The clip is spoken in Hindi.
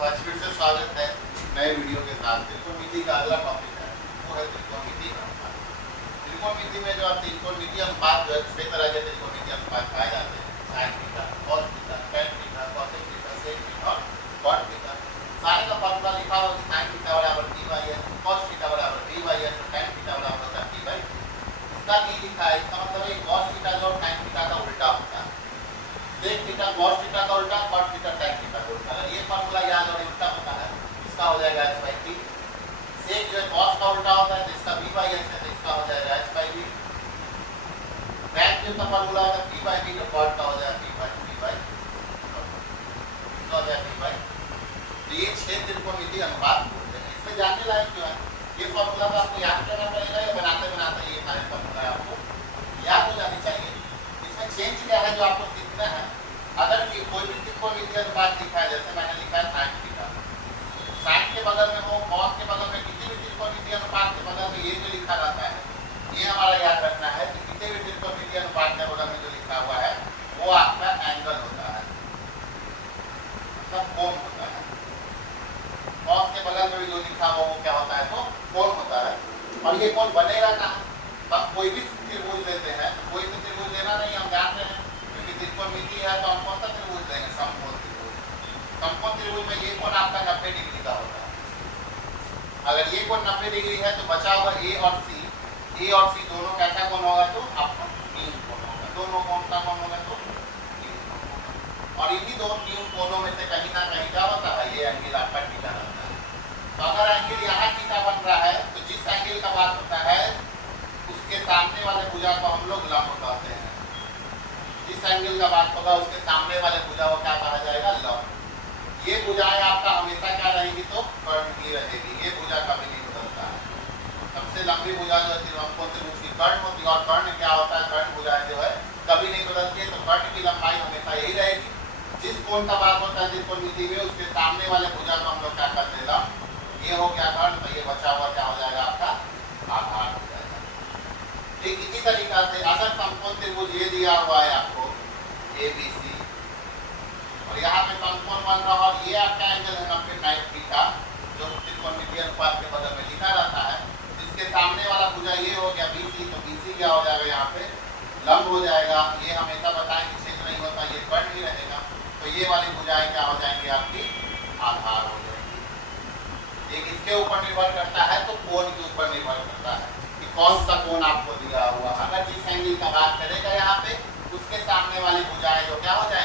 तो आज फिर से स्वागत है नए वीडियो के साथ। त्रिकोणमिति का अगला टॉपिक है वो है त्रिकोणमिति का अनुपात। त्रिकोणमिति में जो आप त्रिकोणमिति अनुपात जो है छह तरह के त्रिकोणमिति अनुपात पाए जाते हैं, sine theta, cos theta, tan theta, cosec theta, sec theta और कॉट थीटा। साइन का फॉर्मूला लिखा हुआ है साइन थीटा बराबर d by n, cos theta बराबर d by n, tan theta बराबर होता है डी बाई। इसका नहीं लिखा है, इसका मतलब है कॉस थीटा जो tan थीटा का उल्टा होता है, सेक थीटा कॉस थीटा का उल्टा, कॉट थीटा tan थीटा का उल्टा। अगर ये फॉर्मूला याद और उल्टा होता है इसका हो जाएगा h बाई टी। सेक जो है कॉस का उल्टा होता है तो इसका b बाई h है तो इसका हो जाएगा h बाई b। tan जो का फॉर्मूला होता है p बाई b, तो कॉट का हो जाएगा p बाई b बाई, इसका हो जाएगा p बाई। तो ये छह त्रिकोणमिति अनुपात होते हैं। इसमें जानने लायक क्यों है, ये फॉर्मूला तो आपको याद करना पड़ेगा या बनाते बनाते ये सारे फॉर्मूला आपको याद हो जानी चाहिए। इसमें चेंज क्या है जो आपको सीखना है। अगर कोई भी त्रिकोणमिति अनुपात लिखा है, जैसे मैंने लिखा है साइन थीटा, साइन के बगल में हो, कॉस के बगल में, किसी भी त्रिकोणमिति अनुपात के बगल में ये जो लिखा रहता है ये हमारा याद रखना है कि किसी भी त्रिकोणमिति अनुपात के बगल में जो लिखा हुआ है वो आपका एंगल होता है, मतलब कोण होता है। कॉस के बगल में भी जो लिखा हुआ वो क्या होता है, तो कोण होता है। और ये कोण बनेगा कहाँ, हम कोई भी त्रिभुज लेते हैं, कोई भी त्रिभुज लेना नहीं, हम जानते हैं क्योंकि त्रिकोणमिति है तो हम कौन सा त्रिभुज लेंगे, समकोण त्रिभुज। समकोण त्रिभुज में ये कोण आपका 90 डिग्री का होता है। अगर ये कोण 90 डिग्री है तो बचा हुआ ए और सी दोनों कैसा कोण होगा, तो आपका न्यून कोण होगा। दोनों कोण का कोण होगा तो न्यून कोण होगा। और इन्हीं दो न्यून कोणों में से कहीं ना कहीं क्या होता है, ये एंगल आपका थीटा रहता है। तो अगर एंगल यहाँ थीटा बन रहा है तो जिस एंगल का बात होता है उसके सामने वाले भुजा को हम लोग लंब कहते हैं। जिस एंगल का बात होगा उसके सामने वाले भुजा को क्या कहा जाएगा, लंब। ये भुजाएं आपका हमेशा क्या रहेगी, तो कर्ण ही रहेगी, ये भुजा कभी नहीं बदलता है। सबसे लंबी भुजा जो है समकोण त्रिभुज की कर्ण होती है। और कर्ण क्या होता है, कर्ण भुजाएं जो है कभी नहीं बदलती है, तो कर्ण की लंबाई हमेशा यही रहेगी। जिस कोण का बात होता है त्रिकोणमिति में उसके सामने वाले भुजा को हम लोग क्या करते हैं, लंब। ये हो गया कर्ण, तो ये बचा हुआ क्या हो जाएगा आपका आधार हो जाएगा। ठीक इसी तरीका से अगर समकोण त्रिभुज ये दिया हुआ है आपको ABC और यहाँ पे समकोण बन रहा और ये आपका एंगल है 90 थीटा जो त्रिकोणमिति अनुपात के बगल में लिखा रहता है। इसके सामने वाला भुजा ये हो गया BC, तो BC क्या हो जाएगा, यहाँ पे लंब हो जाएगा। ये हमेशा बताएं कि क्षेत्र नहीं होता, ये कर्ण ही रहेगा। तो ये वाली भुजाएं क्या हो जाएंगी, आपकी आधार हो जाएंगी। ये किसके ऊपर निर्भर करता है, तो कोण के ऊपर निर्भर करता है कि कौन सा कोण आपको दिया हुआ। अगर जिस एंगल का बात करेगा यहाँ पे उसके सामने वाली भुजाएं जो क्या हो जाएंगी,